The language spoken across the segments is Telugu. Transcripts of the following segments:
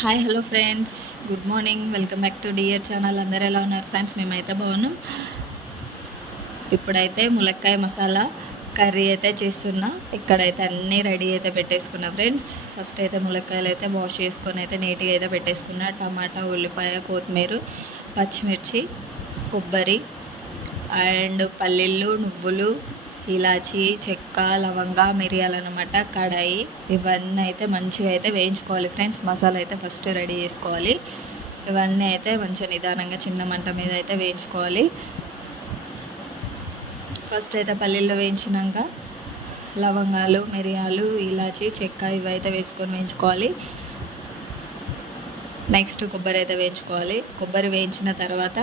Hi hello friends good morning welcome back to dear channel అందరు ఎలా ఉన్నారు ఫ్రెండ్స్ మేమైతే బాగున్నాం. ఇప్పుడైతే ములక్కాయ మసాలా కర్రీ అయితే చేస్తున్నా. ఇక్కడైతే అన్నీ రెడీ అయితే పెట్టేసుకున్నా ఫ్రెండ్స్ ఫస్ట్ అయితే ములక్కాయలు అయితే వాష్ చేసుకొని అయితే నీట్గా అయితే పెట్టేసుకున్నా. టమాటా ఉల్లిపాయ కొత్తిమీర పచ్చిమిర్చి కొబ్బరి అండ్ పల్లీలు నువ్వులు ఇలాచి చెక్క లవంగ మిరియాలు అనమాట కడాయి ఇవన్నీ అయితే మంచిగా అయితే వేయించుకోవాలి ఫ్రెండ్స్. మసాలా అయితే ఫస్ట్ రెడీ చేసుకోవాలి. ఇవన్నీ అయితే మంచిగా నిదానంగా చిన్న మంట మీద అయితే వేయించుకోవాలి. ఫస్ట్ అయితే పల్లీలు వేయించినాక లవంగాలు మిరియాలు ఇలాచి చెక్క ఇవి అయితే వేసుకొని వేయించుకోవాలి. నెక్స్ట్ కొబ్బరి అయితే వేయించుకోవాలి. కొబ్బరి వేయించిన తర్వాత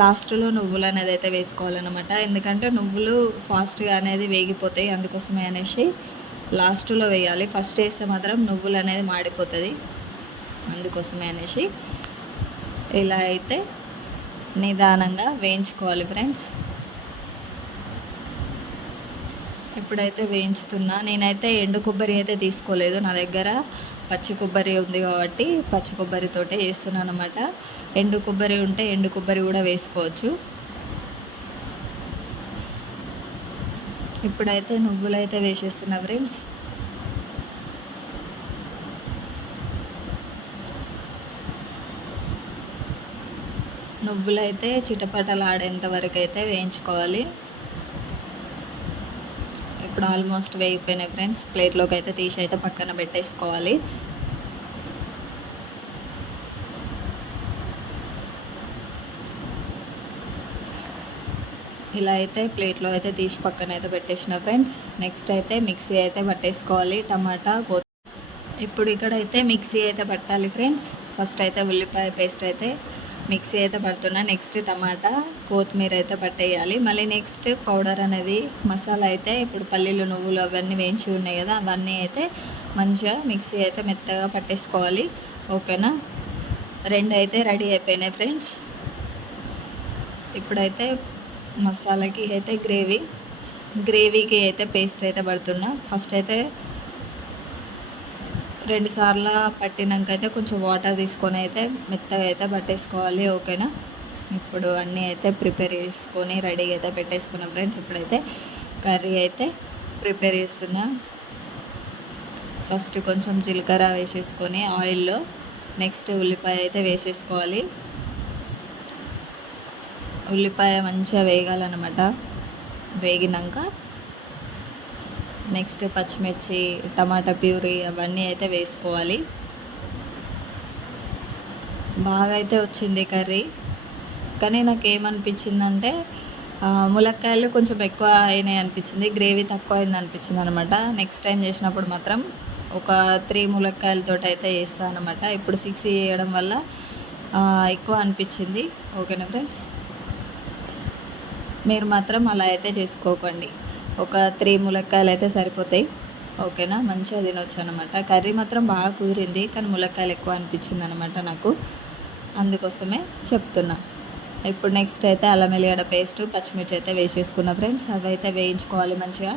లాస్ట్లో నువ్వులు అనేది అయితే వేసుకోవాలన్నమాట. ఎందుకంటే నువ్వులు ఫాస్ట్గా అనేది వేగిపోతాయి అందుకోసమే అనేసి లాస్ట్లో వేయాలి. ఫస్ట్ వేస్తే మాత్రం నువ్వులు అనేది మాడిపోతుంది అందుకోసమే అనేసి ఇలా అయితే నిదానంగా వేయించుకోవాలి ఫ్రెండ్స్. ఇప్పుడైతే వేయించుతున్నా నేనైతే ఎండు కొబ్బరి అయితే తీసుకోలేదు. నా దగ్గర పచ్చి కొబ్బరి ఉంది కాబట్టి పచ్చి కొబ్బరితోటే చేస్తున్నాను అనమాట ఎండు కొబ్బరి ఉంటే ఎండు కొబ్బరి కూడా వేసుకోవచ్చు. ఇప్పుడైతే నువ్వులు అయితే వేసేస్తున్నా ఫ్రెండ్స్. నువ్వులు అయితే చిటపటలు ఆడేంత వరకు అయితే వేయించుకోవాలి. ఇప్పుడు ఆల్మోస్ట్ వేగిపోయినాయి ఫ్రెండ్స్. ప్లేట్లోకి అయితే తీసి అయితే పక్కన పెట్టేసుకోవాలి. ఇలా అయితే ప్లేట్లో అయితే తీసి పక్కన అయితే పెట్టేసిన ఫ్రెండ్స్. నెక్స్ట్ అయితే మిక్సీ అయితే పట్టేసుకోవాలి. టమాటా ఇప్పుడు ఇక్కడ అయితే మిక్సీ అయితే పట్టాలి ఫ్రెండ్స్. ఫస్ట్ అయితే ఉల్లిపాయ పేస్ట్ అయితే మిక్సీ అయితే పడుతున్నా. నెక్స్ట్ టమాటా కొత్తిమీర అయితే పట్టేయాలి. మళ్ళీ నెక్స్ట్ పౌడర్ అనేది మసాలా అయితే ఇప్పుడు పల్లీలు నువ్వులు అవన్నీ వేయించి ఉన్నాయి కదా అవన్నీ అయితే మంచిగా మిక్సీ అయితే మెత్తగా పట్టేసుకోవాలి. ఓకేనా? రెండు అయితే రెడీ అయిపోయినాయి ఫ్రెండ్స్. ఇప్పుడైతే మసాలాకి అయితే గ్రేవీ గ్రేవీకి అయితే పేస్ట్ అయితే పడుతున్నా. ఫస్ట్ అయితే రెండు సార్లు పట్టినాక అయితే కొంచెం వాటర్ తీసుకొని అయితే మెత్తగా అయితే పట్టేసుకోవాలి ఓకేనా? ఇప్పుడు అన్నీ అయితే ప్రిపేర్ చేసుకొని రెడీగా అయితే పెట్టేసుకున్నాం ఫ్రెండ్స్. ఇప్పుడైతే కర్రీ అయితే ప్రిపేర్ చేస్తున్నా. ఫస్ట్ కొంచెం జీలకర్ర వేసేసుకొని ఆయిల్లో నెక్స్ట్ ఉల్లిపాయ అయితే వేసేసుకోవాలి. ఉల్లిపాయ మంచిగా వేగాలన్నమాట. వేగినాక నెక్స్ట్ పచ్చిమిర్చి టమాటా ప్యూరీ అవన్నీ అయితే వేసుకోవాలి. బాగా అయితే వచ్చింది కర్రీ. కానీ నాకు ఏమనిపించిందంటే ములక్కాయలు కొంచెం ఎక్కువ అయినాయి అనిపించింది గ్రేవీ తక్కువ అయింది అనిపించింది అనమాట నెక్స్ట్ టైం చేసినప్పుడు మాత్రం ఒక త్రీ ములక్కాయలతో అయితే వేస్తాను అనమాట ఇప్పుడు సిక్స్ చేయడం వల్ల ఎక్కువ అనిపించింది. ఓకేనా ఫ్రెండ్స్ మీరు మాత్రం అలా అయితే చేసుకోకండి. ఒక త్రీ ములక్కాయలు అయితే సరిపోతాయి. ఓకేనా? మంచిగా తినొచ్చు అనమాట కర్రీ మాత్రం బాగా కుదిరింది కానీ ములక్కాయలు ఎక్కువ అనిపించింది అనమాట నాకు. అందుకోసమే చెప్తున్నా. ఇప్పుడు నెక్స్ట్ అయితే అల్లం ఎల్లిగడ్డ పేస్ట్ పచ్చిమిర్చి అయితే వేసేసుకున్న ఫ్రెండ్స్. అవి అయితే వేయించుకోవాలి మంచిగా.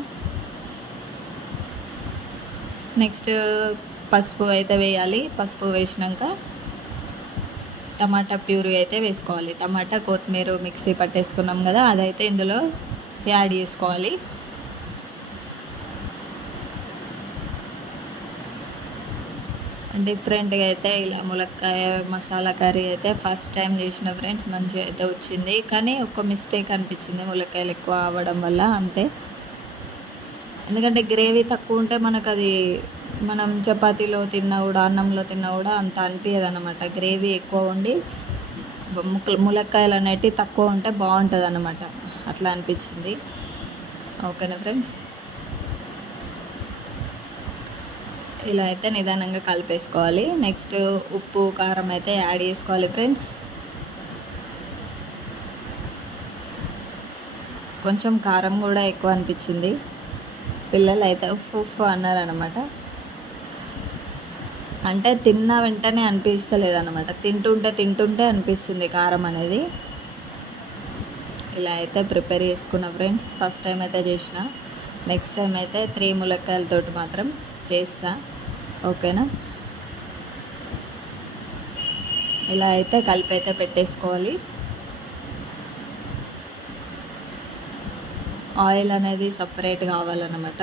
నెక్స్ట్ పసుపు అయితే వేయాలి. పసుపు వేసినాక టమాటా ప్యూరీ అయితే వేసుకోవాలి. టమాటా కొత్తిమీర మిక్సీ పట్టేసుకున్నాం కదా అదైతే ఇందులో యాడ్ చేసుకోవాలి. డిఫరెంట్గా అయితే ఇలా ములక్కాయ మసాలా కర్రీ అయితే ఫస్ట్ టైం చేసిన ఫ్రెండ్స్ మంచిగా అయితే వచ్చింది. కానీ ఒక మిస్టేక్ అనిపించింది ములక్కాయలు ఎక్కువ అవ్వడం వల్ల అంతే. ఎందుకంటే గ్రేవీ తక్కువ ఉంటే మనకు అది మనం చపాతీలో తిన్నా కూడా అన్నంలో తిన్నా కూడా అంత అనిపించదు అనమాట గ్రేవీ ఎక్కువ ఉండి ముక్కలు ములక్కాయలు అనేటివి తక్కువ ఉంటే బాగుంటుంది అనమాట అట్లా అనిపించింది. ఓకేనా ఫ్రెండ్స్? ఇలా అయితే నిదానంగా కలిపేసుకోవాలి. నెక్స్ట్ ఉప్పు కారం అయితే యాడ్ చేసుకోవాలి ఫ్రెండ్స్. కొంచెం కారం కూడా ఎక్కువ అనిపించింది. పిల్లలు అయితే ఉఫ్ అన్నారు అన్నారనమాట అంటే తిన్న వెంటనే అనిపిస్తలేదు అనమాట తింటుంటే తింటుంటే అనిపిస్తుంది కారం అనేది. ఇలా అయితే ప్రిపేర్ చేసుకున్న ఫ్రెండ్స్. ఫస్ట్ టైం అయితే చేసిన. నెక్స్ట్ టైం అయితే త్రీ ములక్కాయలతోటి మాత్రం చేస్తా. ఓకేనా? ఇలా అయితే కలిపి అయితే పెట్టేసుకోవాలి. ఆయిల్ అనేది సపరేట్ కావాలన్నమాట.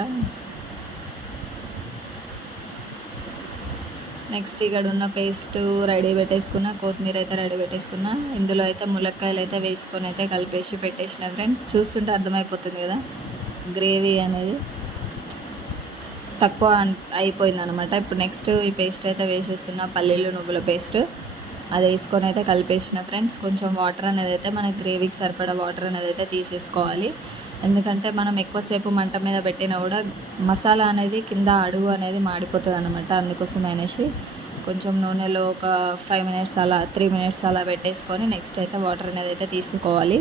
నెక్స్ట్ ఇక్కడ ఉన్న పేస్ట్ రెడీ పెట్టేసుకున్న కొత్తిమీర అయితే రెడీ పెట్టేసుకున్న. ఇందులో అయితే ములక్కాయలు అయితే వేసుకొని అయితే కలిపేసి పెట్టేసిన ఫ్రెండ్ చూస్తుంటే అర్థమైపోతుంది కదా? గ్రేవీ అనేది తక్కువ అయిపోయింది అనమాట ఇప్పుడు నెక్స్ట్ ఈ పేస్ట్ అయితే వేసేస్తున్న పల్లీలు నువ్వుల పేస్ట్. అది వేసుకొని అయితే కలిపేసిన ఫ్రెండ్స్ కొంచెం వాటర్ అనేది అయితే మన గ్రేవీకి సరిపడా వాటర్ అనేది అయితే తీసేసుకోవాలి. ఎందుకంటే మనం ఎక్కువసేపు మంట మీద పెట్టినా కూడా మసాలా అనేది కింద అడుగు అనేది మాడిపోతుంది అనమాట అందుకోసం అనేసి కొంచెం నూనెలో ఒక ఫైవ్ మినిట్స్ అలా త్రీ మినిట్స్ అలా పెట్టేసుకొని నెక్స్ట్ అయితే వాటర్ అనేది అయితే తీసుకోవాలి.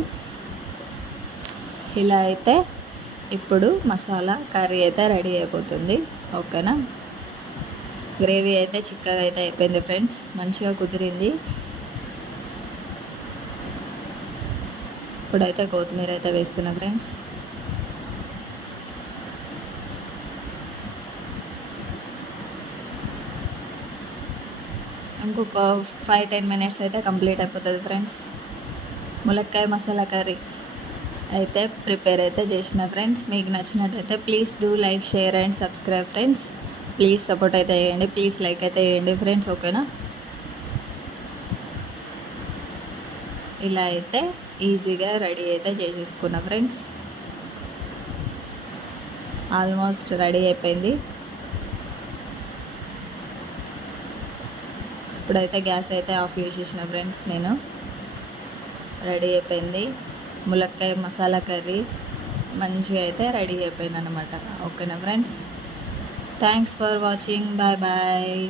ఇలా అయితే ఇప్పుడు మసాలా కర్రీ అయితే రెడీ అయిపోతుంది. ఓకేనా? గ్రేవీ అయితే చిక్కగా అయితే అయిపోయింది ఫ్రెండ్స్. మంచిగా కుదిరింది. ఇప్పుడైతే కొత్తిమీర అయితే వేస్తున్నా ఫ్రెండ్స్ ఇంకొక ఫైవ్ టెన్ మినిట్స్ అయితే కంప్లీట్ అయిపోతుంది ఫ్రెండ్స్ ములక్కాయ మసాలా కర్రీ అయితే ప్రిపేర్ అయితే చేసిన ఫ్రెండ్స్ మీకు నచ్చినట్టయితే please do like share and subscribe friends please support అయితే చేయండి ప్లీజ్ లైక్ అయితే చేయండి ఫ్రెండ్స్ ఓకేనా ఇలా అయితే ఈజీగా రెడీ అయితే చేసేసుకున్నా ఫ్రెండ్స్. ఆల్మోస్ట్ రెడీ అయిపోయింది. ఇప్పుడైతే గ్యాస్ అయితే ఆఫ్ చేసేసిన ఫ్రెండ్స్ నేను. రెడీ అయిపోయింది. ములక్కాయ మసాలా కర్రీ మంచిగా అయితే రెడీ అయిపోయింది అనమాట ఓకేనా friends? Thanks for watching. Bye bye.